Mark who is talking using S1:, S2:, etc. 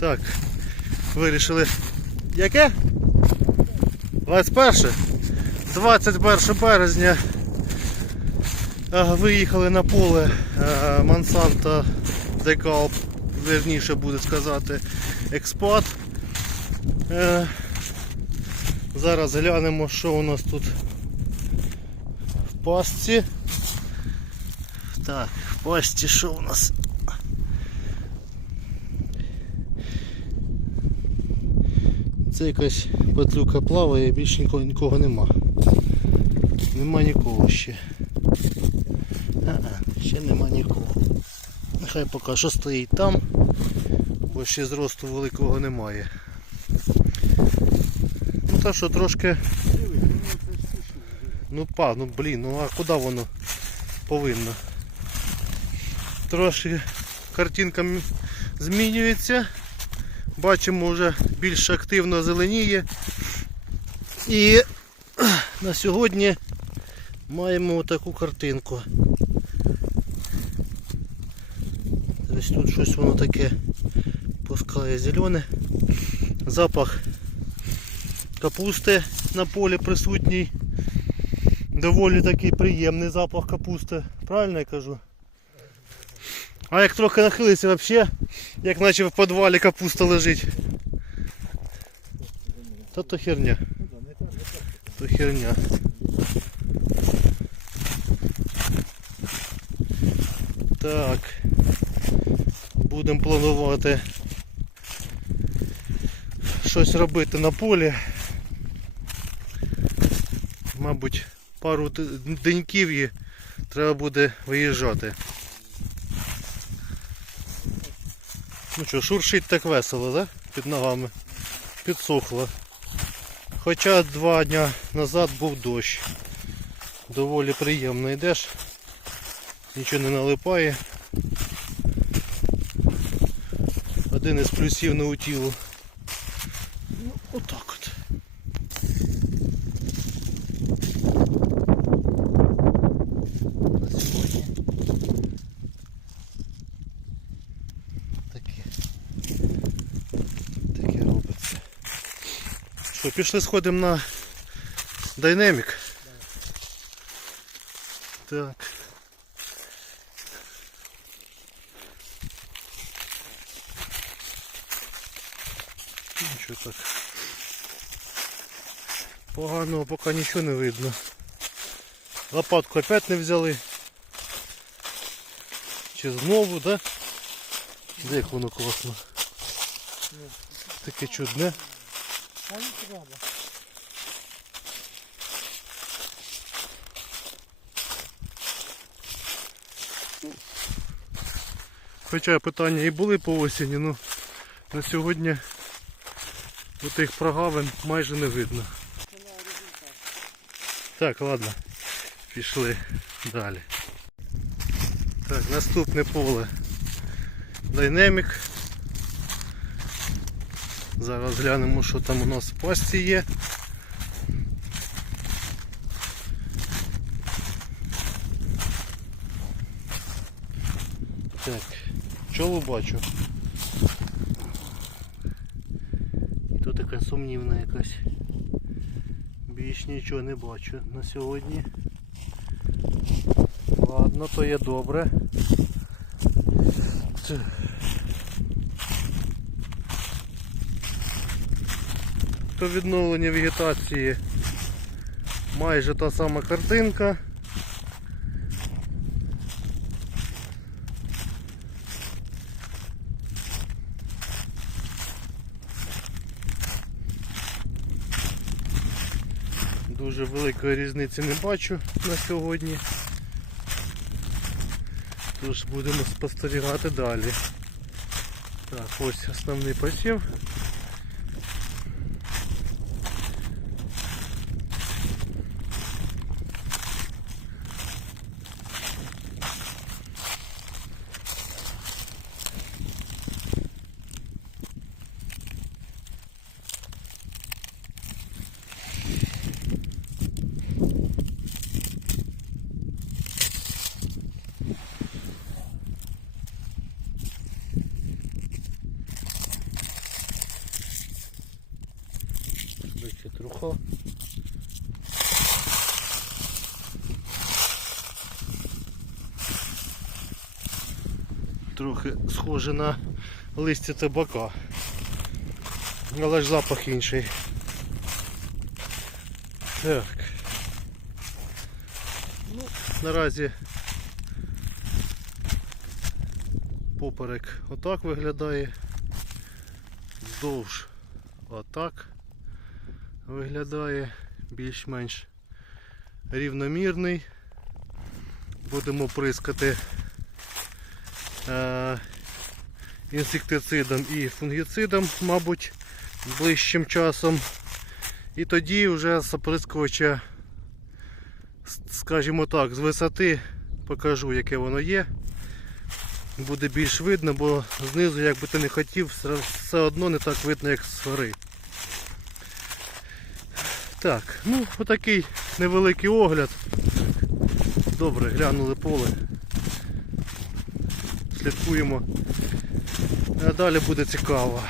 S1: Так, вирішили. Яке? 21? 21 березня виїхали на поле е, Декалп, верніше буде сказати, експат. Е, Зараз глянемо, що у нас тут в пастці. Так, в пасті що у нас? Це якась патрюка плаває, більше нікого, нікого нема. Нема нікого ще. А, ще нема нікого. Нехай поки що стоїть там, бо ще зросту великого немає. Ну та що трошки. Ну па, ну блін, ну а куди воно повинно? Трошки картинка змінюється. Бачимо вже більш активно зеленіє. І на сьогодні маємо таку картинку. Ось тут щось воно таке пускає зелене. Запах капусти на полі присутній. Доволі такий приємний запах капусти. Правильно я кажу? А як трохи нахилиться взагалі, як наче в підвалі капуста лежить. Та то херня. То херня. Так. Будемо планувати щось робити на полі. Мабуть, пару деньків і треба буде виїжджати. Ну що, шуршить так весело, да? Під ногами. Підсохло. Хоча два дні назад був дощ. Доволі приємно йдеш. Нічого не налипає. Один із плюсів на утілу. Ну, отак от. На сьогодні. Таке. Таке робиться. Що, пішли сходимо на Дайнамік? Так. Нічого так. Поганого поки нічого не видно. Лопатку опять не взяли. Чи знову, да? Де як воно класно. Таке чудне. Хоча питання і були по осені, ну на сьогодні отих прогавин майже не видно. Так, ладно, пішли далі. Так, наступне поле. Дайнамік. Зараз глянемо, що там у нас в пасті є. Так, пчолу бачу. І тут така сумнівна якась. Більш нічого не бачу на сьогодні. Ладно, то є добре. То відновлення вегетації майже та сама картинка. Дуже великої різниці не бачу на сьогодні. Тож будемо спостерігати далі. Так, ось основний посів. Трохи схоже на листя табака. Але ж запах інший. Так. Ну, наразі поперек отак виглядає. Вздовж отак виглядає більш-менш рівномірний. Будемо прискати інсектицидом і фунгіцидом, мабуть, ближчим часом. І тоді вже з оприскувача, скажімо так, з висоти покажу, яке воно є. Буде більш видно, бо знизу, як би ти не хотів, все- все одно не так видно, як з гори. Так, ну отакий невеликий огляд. Добре, глянули поле. Слідкуємо. А далі буде цікаво.